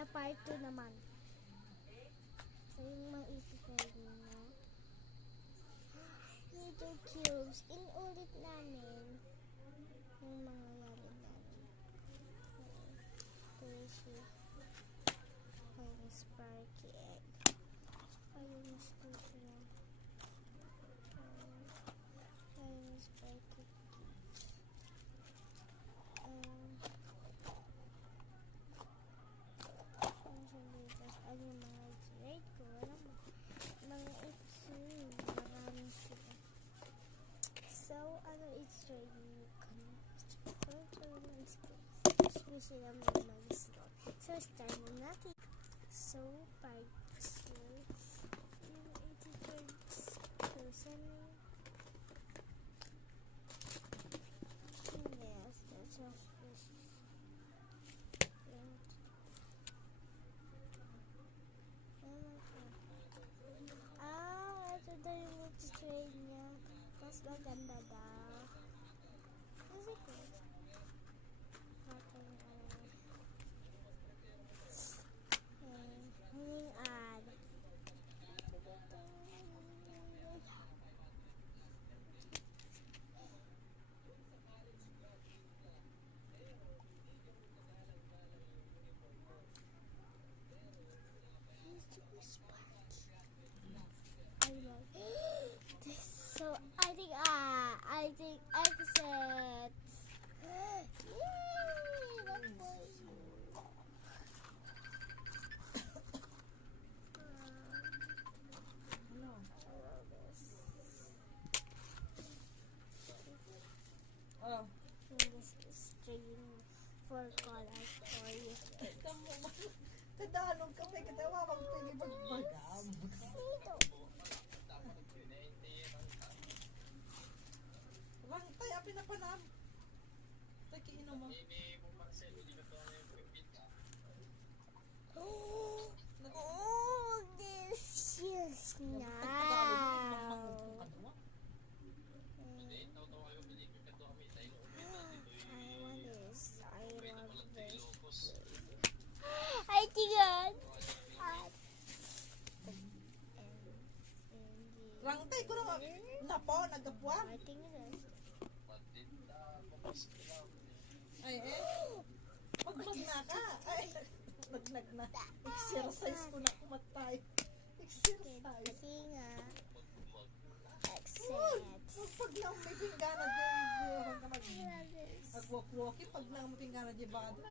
na part 2 naman. So, yung mga isip na little cubes, inulit namin yung mga gamit namin. Squishy, yung sparky egg, saka yung squishy na, yung sparky cubes. Ano yung mga grade ko? Walang mga itim. Maraming sila. So, ano it's trading sila mag-slot. So, start na natin. So, part 2. Yung 83%. Yes, that's all. Ito daw yung nag-trade niya. Mas maganda daw. Kasi ko. Huling ad. So I think I said this is string for colors for you. Kadalog ka may katawa pag pwede magbagam. Dito. Rangtay, apin na pa na. Tay, kiinom mo. Oh, delicious now. I think Rangtay ko na napo, nagapwa. I think it is. Ay, pagmas na ka. Ay, nagnag na. Exercise ko na kumatay. Exercise. Kasi nga, except. Pag lang may pinggana dyan, I love this. mag-walk-walkie, pag lang may pinggana dyan ba?